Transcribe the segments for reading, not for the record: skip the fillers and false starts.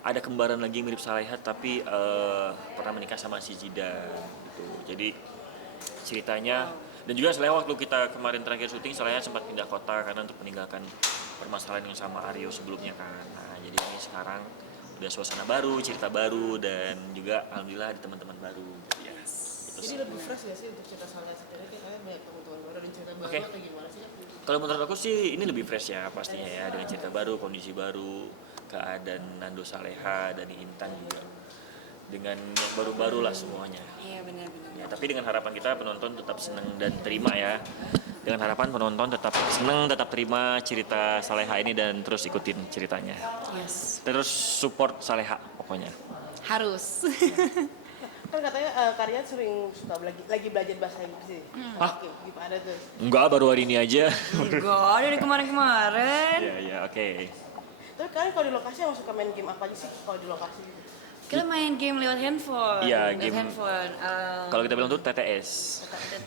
ada kembaran lagi mirip Saleha tapi pernah menikah sama si Zidan gitu. Jadi ceritanya dan juga Saleha waktu kita kemarin terakhir syuting Saleha sempat pindah kota karena untuk meninggalkan permasalahan yang sama Aryo sebelumnya kan. Nah, jadi ini sekarang udah suasana baru, cerita baru dan juga alhamdulillah ada teman-teman baru gitu ya. Gitu Jadi sih. lebih fresh gak sih untuk cerita Saleh sendiri? Kayaknya banyak kebutuhan baru dan cerita baru Oke. atau gimana sih? Kalau menurut aku sih ini lebih fresh ya pastinya ya dengan cerita baru, kondisi baru, keadaan Nando Saleha dan Intan juga dengan yang baru-baru lah semuanya. Iya benar-benar. Ya, tapi dengan harapan kita penonton tetap senang dan terima ya. Dengan harapan penonton tetap senang, tetap terima cerita Saleha ini dan terus ikutin ceritanya. Yes. Terus support Saleha pokoknya. Harus. Kan katanya kalian sering suka lagi belajar bahasa Inggris sih. Hah? Oke, gimana tuh? Enggak, baru hari ini aja. Enggak, dari kemarin-kemarin. Iya, iya, oke. Tapi kalian kalau di lokasi emang suka main game apa aja sih kalau di lokasi gitu? Kita main game lewat handphone. Iya, Lewat game. handphone. Kalau kita bilang tuh TTS.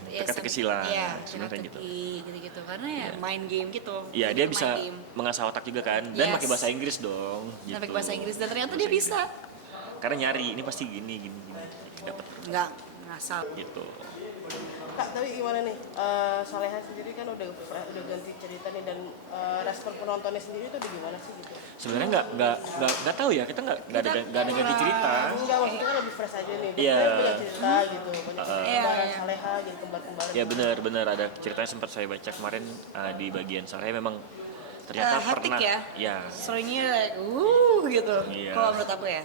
Ya, teka-teki silang, Iya, sebenarnya gitu. teka-teki gitu-gitu. Karena ya main game gitu. Iya, Jadi dia kita bisa main game. mengasah otak juga kan dan Yes. pakai bahasa Inggris dong. Gitu. Kita pakai bahasa Inggris dan ternyata Bahasa dia bisa. Karena nyari ini pasti gini dapat Enggak, ngasal. gitu. Kak, tapi gimana nih? Saleha sendiri kan udah ganti cerita nih dan respon penontonnya sendiri tuh gimana sih gitu? Sebenarnya nggak tahu ya, kita nggak ada ganti cerita. Enggak, maksudnya kan lebih fresh aja nih. Iya. Kan banyak cerita gitu, banyak Iya, kembaran iya. Saleha gitu, kembar-kembaran. Ya benar ada ceritanya sempat saya baca kemarin di bagian Saleha memang ternyata hektik pernah ya? ya Serunya like, gitu. Iya. Kalau menurut aku ya.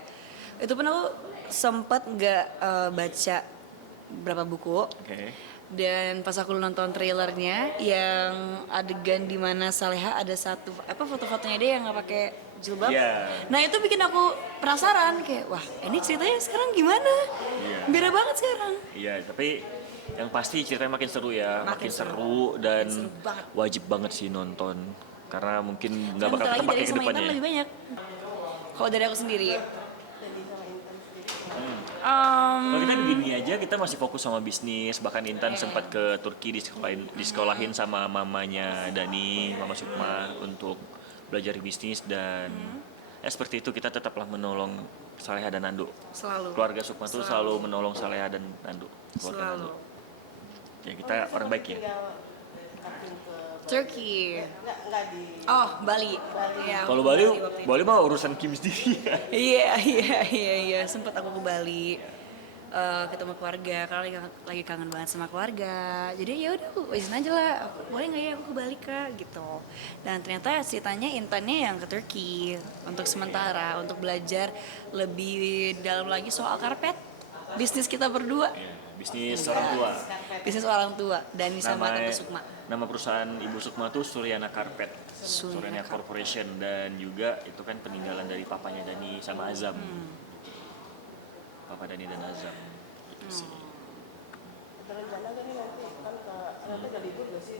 Itu pun aku sempat nggak baca berapa buku. oke. Dan pas aku nonton trailernya yang adegan di mana Saleha ada satu foto-fotonya dia yang nggak pakai jilbab. Iya. Nah itu bikin aku penasaran kayak wah ini ceritanya sekarang gimana? Iya. Beda banget sekarang. Iya, tapi yang pasti ceritanya makin seru ya, Makin makin seru. seru dan Makin seru banget. wajib banget sih nonton karena mungkin nggak Dan bakal bentar lagi terpakai dari ke sama Intan depannya. lebih banyak. Kalau dari aku sendiri. Jadi sama Intan sendiri. Kalau kita begini aja, kita masih fokus sama bisnis. Bahkan Intan sempat ke Turki disekolahin sama mamanya Dani, Mama Sukma untuk belajar bisnis dan ya seperti itu kita tetaplah menolong Saleha dan Nando. Selalu. Keluarga Sukma tuh selalu menolong Saleha dan Nando. Keluarga Selalu. Nando. Ya kita orang baik ya. Tinggal acting ke Turkey. enggak di Oh, Bali. Iya, Kalau aku ke Bali, waktu itu. Bali mah urusan Kim sendiri ya. Iya. Sempat aku ke Bali. Ketemu keluarga karena lagi kangen banget sama keluarga, jadi ya udah aku izin aja lah, boleh nggak ya aku ke Bali Kak gitu. Dan ternyata ceritanya Intannya yang ke Turki untuk sementara untuk belajar lebih dalam lagi soal karpet, bisnis kita berdua, Iya, bisnis orang tua. bisnis orang tua dan sama Tante Sukma. Nama perusahaan Ibu Sukma tuh Suryana Carpet, Suryana Corporation dan juga itu kan peninggalan dari papanya Dani sama Azam. Papa Dani dan Azam. Gitu sih. ada rencana gak nih nanti kan nanti ada libur gak sih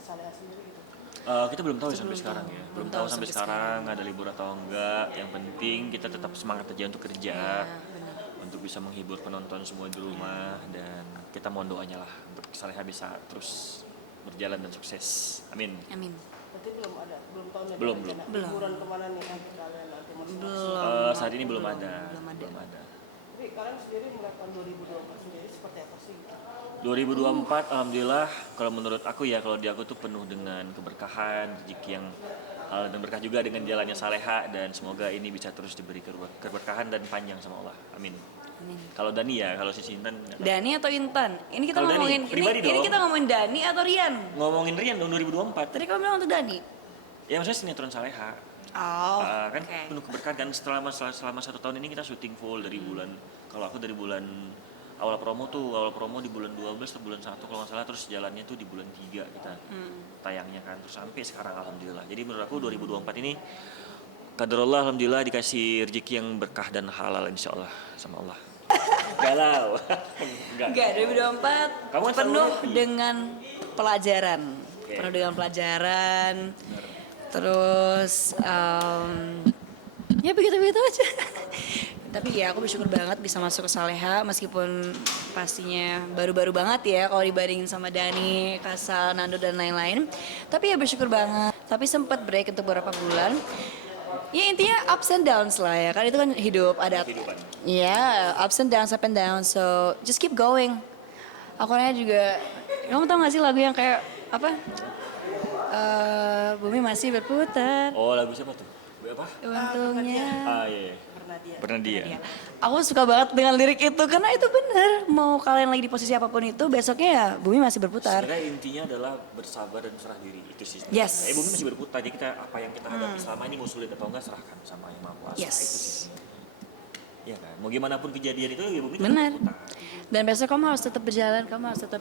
Saleha sendiri gitu? Kita belum tahu ya sampai belum sekarang tahu. ya. Belum Belum tahu tahu sampai sampai sekarang ada libur atau enggak. Yang penting kita tetap semangat aja untuk kerja. Benar. Untuk bisa menghibur penonton semua di rumah dan kita mohon doanya lah untuk Saleha bisa terus berjalan dan sukses. Amin. Amin. Berarti belum tahu nih Belum, rencana belum. liburan kemana nih nanti kalian nanti masing-masing. Belum. Saat ini belum ada. Belum ada. Tapi kalian sendiri melakukan 2024 sendiri seperti apa sih? 2024 alhamdulillah kalau menurut aku ya kalau di aku tuh penuh dengan keberkahan, rezeki yang halal dan berkah juga dengan jalannya Saleha dan semoga ini bisa terus diberi keberkahan dan panjang sama Allah. Amin. Amin. Kalau Dani ya, kalau si Intan nggak tahu. Dani atau Intan? Ini kita Kalau Dani, ngomongin pribadi ini dong. kita ngomongin Dani atau Rian? Ngomongin Rian dong 2024. Tadi kamu bilang untuk Dani. Ya maksudnya sinetron Saleha. Oh, Kan oke. penuh keberkahan kan selama 1 tahun ini kita syuting full dari bulan kalau aku dari bulan awal promo di bulan 12 atau bulan 1 kalau nggak salah terus jalannya tuh di bulan 3 kita tayangnya kan terus sampai sekarang alhamdulillah. Jadi menurut aku 2024 ini qadarullah alhamdulillah dikasih rezeki yang berkah dan halal insyaallah sama Allah. Galau. Enggak, 2024 Kamu kan penuh selalu happy. dengan pelajaran. Oke. Penuh dengan pelajaran. Terus ya begitu-begitu aja. Tapi ya aku bersyukur banget bisa masuk ke Saleha meskipun pastinya baru-baru banget ya kalau dibandingin sama Dani, Kasal, Nando dan lain-lain. Tapi ya bersyukur banget. Tapi sempat break untuk beberapa bulan. Ya intinya ups and downs lah ya kan, itu kan hidup, ada Kehidupan. ya ups and downs, up and down, so just keep going. Aku juga, kamu tau gak sih lagu yang kayak apa? Bumi masih berputar, Oh, lagu siapa tuh? Apa? untungnya. Ah, iya. Bernadia. Bernadia. Ya. Aku suka banget dengan lirik itu karena itu bener. Mau kalian lagi di posisi apapun itu, besoknya ya bumi masih berputar. Sebenarnya intinya adalah bersabar dan serah diri itu sih. Yes. Bumi masih berputar, jadi kita apa yang kita hadapi selama ini mau sulit atau enggak serahkan sama yang maha kuasa. Yes. Itu sih. Iya kan, mau gimana pun kejadian itu ya bumi tetap Bener. berputar. Dan besok kamu harus tetap berjalan, kamu harus tetap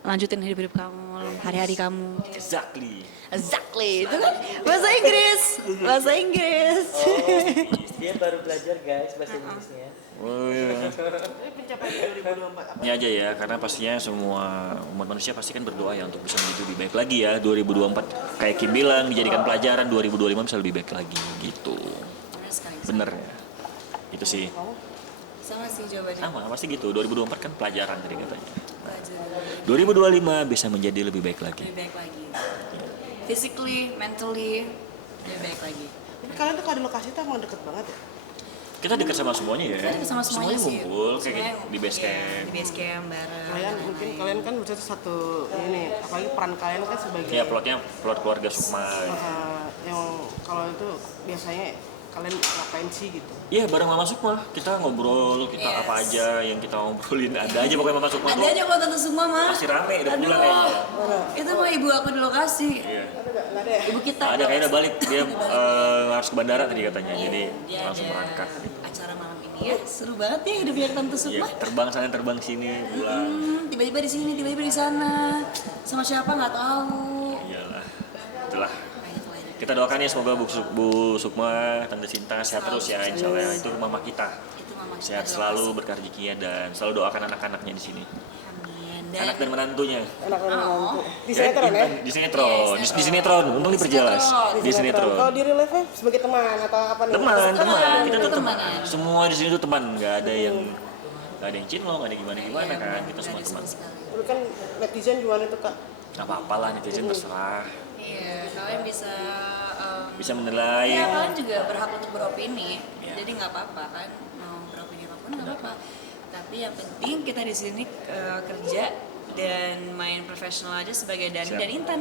lanjutin hidup kamu, hari-hari kamu. Exactly. Exactly, itu kan bahasa Inggris, bahasa Inggris. Dia baru belajar guys bahasa Inggrisnya. Oh iya. Ini pencapaian 2024 apa? Ini aja ya, karena pastinya semua umat manusia pasti kan berdoa ya untuk bisa menjadi lebih baik lagi ya 2024. Kayak Kim bilang, dijadikan pelajaran 2025 bisa lebih baik lagi gitu. Bener sekali. Bener ya. Itu sih. Sama sih jawabannya. Sama, pasti gitu. 2024 kan pelajaran tadi katanya. Belajar 2025 bisa menjadi lebih baik lagi. lebih baik lagi. Physically, mentally, lebih baik lagi. Tapi kalian tuh kalau di lokasi tuh emang deket banget ya? Kita dekat sama semuanya ya. Kita sama semuanya sih. ngumpul kayak Semuanya gitu, di base iya, camp. di base camp bareng. Kalian mungkin kalian kan berarti satu ini, apalagi peran kalian kan sebagai Ya plot keluarga Sukma. yang kalau itu biasanya kalian ngapain sih gitu? Iya bareng Mama Sukma, kita ngobrol, kita Yes. apa aja yang kita ngobrolin ada aja pokoknya Mama Sukma Ada tuh aja kalau tante semua mah. pasti rame, udah pulang Aduh, kayaknya. itu mah ibu aku di lokasi. Iya. Ada nggak ada ya? Ibu kita. Ada kayaknya udah balik, dia harus ke bandara tadi katanya, jadi Dia langsung ada berangkat. acara malam ini ya, seru banget ya hidupnya tante Iya, Sukma. terbang sana terbang sini pulang. Tiba-tiba di sini, tiba-tiba di sana. Sama siapa nggak tahu. Iyalah, itulah. Banyak lagi. Kita doakan ya semoga Bu Sukma, Tante Sinta sehat terus ya, insya Allah ya. Itu mama kita. Itu mama kita Sehat di selalu, lokasi. berkah rezekinya dan selalu doakan anak-anaknya di sini. Amin. Anak dan menantunya. Anak-anak Oh. nanti. Di sinetron ya? Di sinetron, di sinetron, untung diperjelas. Sinetron. Di sinetron. Kalau di real life sebagai teman atau apa nih? Teman, kita tuh teman. Teman. Semua di sini tuh teman, nggak ada yang cinlok, nggak ada gimana-gimana kan. Kita Nggak semua ada teman. sama sekali. Dulu kan netizen gimana tuh kak? Nggak apa-apa lah, netizen terserah. Iya, kalian bisa Bisa menilai. ya kalian juga berhak untuk beropini. Iya. Jadi nggak apa-apa kan, mau beropini apapun nggak apa-apa. Tapi yang penting kita di sini kerja dan main profesional aja sebagai Dani Siap. dan Intan.